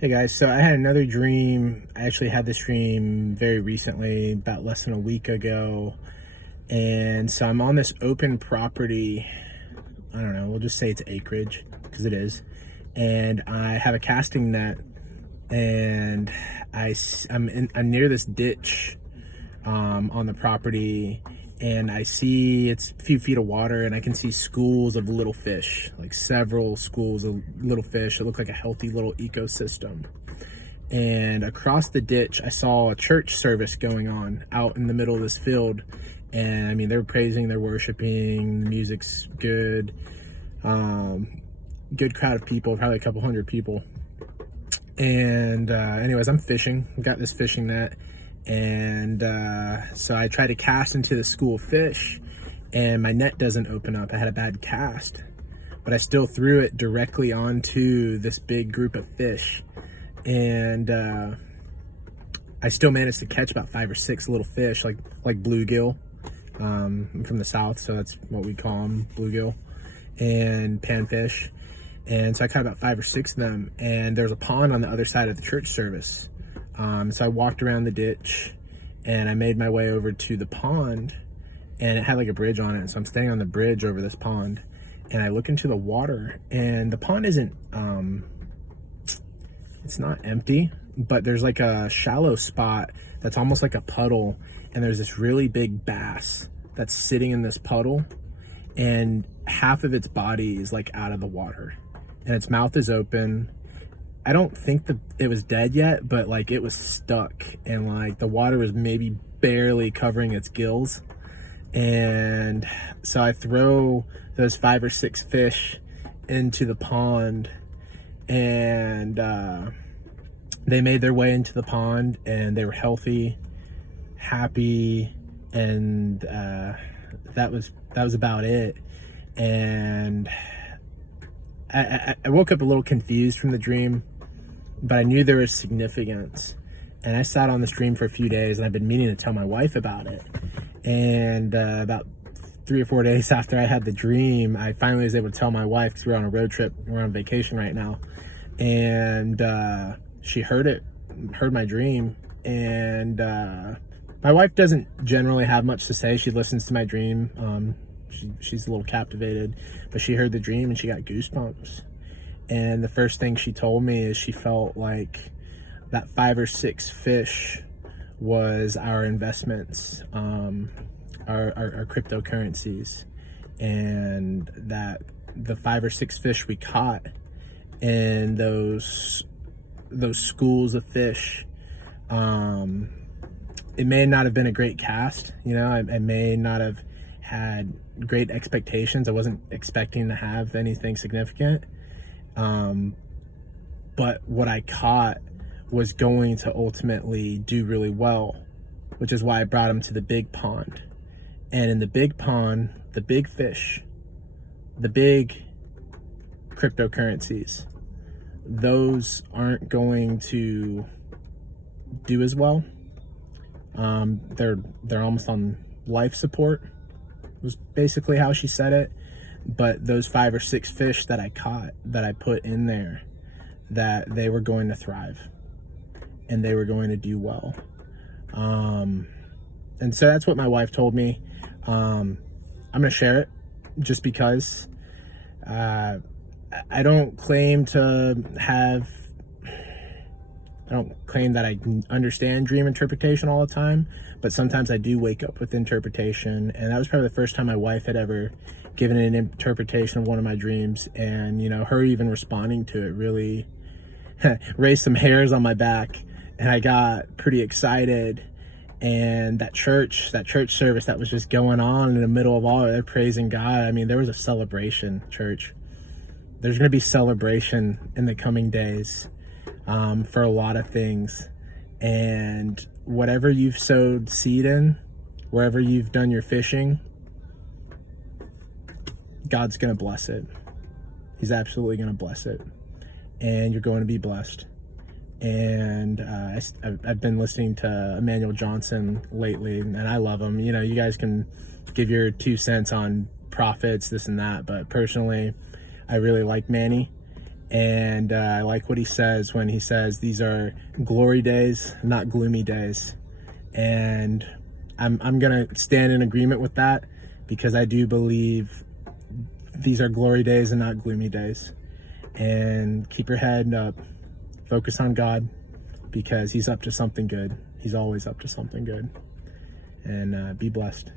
Hey guys, so I had another dream. I actually had this dream very recently, about less than a week ago. And so I'm on this open property. I don't know, we'll just say it's acreage because it is. And I have a casting net, and I'm near this ditch on the property, and I see it's a few feet of water, and I can see schools of little fish, like several schools of little fish. It looked like a healthy little ecosystem. And across the ditch, I saw a church service going on out in the middle of this field. And I mean, they're praising, they're worshiping, the music's good. Good crowd of people, probably a couple hundred people. And anyways, I'm fishing, got this fishing net. And so I try to cast into the school of fish, and my net doesn't open up. I had a bad cast, but I still threw it directly onto this big group of fish. And I still managed to catch about 5 or 6 little fish, like bluegill. I'm from the south, so that's what we call them, bluegill and panfish. And so I caught about 5 or 6 of them, and there's a pond on the other side of the church service. So I walked around the ditch, and I made my way over to the pond, and it had like a bridge on it. So I'm standing on the bridge over this pond, and I look into the water, and the pond isn't, it's not empty, but there's like a shallow spot that's almost like a puddle, and there's this really big bass that's sitting in this puddle, and half of its body is like out of the water, and its mouth is open. I don't think that it was dead yet, but like it was stuck, and like the water was maybe barely covering its gills. And so I throw those 5 or 6 fish into the pond, and they made their way into the pond, and they were healthy, happy, and that was about it. And I woke up a little confused from the dream, but I knew there was significance. And I sat on this dream for a few days, and I've been meaning to tell my wife about it. And about 3 or 4 days after I had the dream, I finally was able to tell my wife, because we're on a road trip, we're on vacation right now. And she heard my dream. And my wife doesn't generally have much to say. She listens to my dream. She's a little captivated, but she heard the dream and she got goosebumps. And the first thing she told me is she felt like that 5 or 6 fish was our investments, our cryptocurrencies, and that the 5 or 6 fish we caught in those schools of fish, it may not have been a great cast. I may not have had great expectations. I wasn't expecting to have anything significant. But what I caught was going to ultimately do really well, which is why I brought him to the big pond. And in the big pond, the big fish, the big cryptocurrencies, those aren't going to do as well. They're almost on life support, was basically how she said it. But those 5 or 6 fish that I caught, that I put in there, that they were going to thrive and they were going to do well. And so that's what my wife told me. I'm going to share it just because I don't claim that I understand dream interpretation all the time, but sometimes I do wake up with interpretation. And that was probably the first time my wife had ever given an interpretation of one of my dreams. And, her even responding to it really raised some hairs on my back. And I got pretty excited. And that church service that was just going on in the middle of all of it, praising God. I mean, there was a celebration, church. There's going to be celebration in the coming days. For a lot of things, and whatever you've sowed seed in, wherever you've done your fishing, God's going to bless it. He's absolutely going to bless it, and you're going to be blessed. And I've been listening to Emmanuel Johnson lately, and I love him. You guys can give your 2 cents on prophets, this and that, but personally, I really like Manny. And I like what he says when he says these are glory days, not gloomy days. And I'm gonna stand in agreement with that, because I do believe these are glory days and not gloomy days. And keep your head up, focus on God, because he's up to something good. He's always up to something good. And be blessed.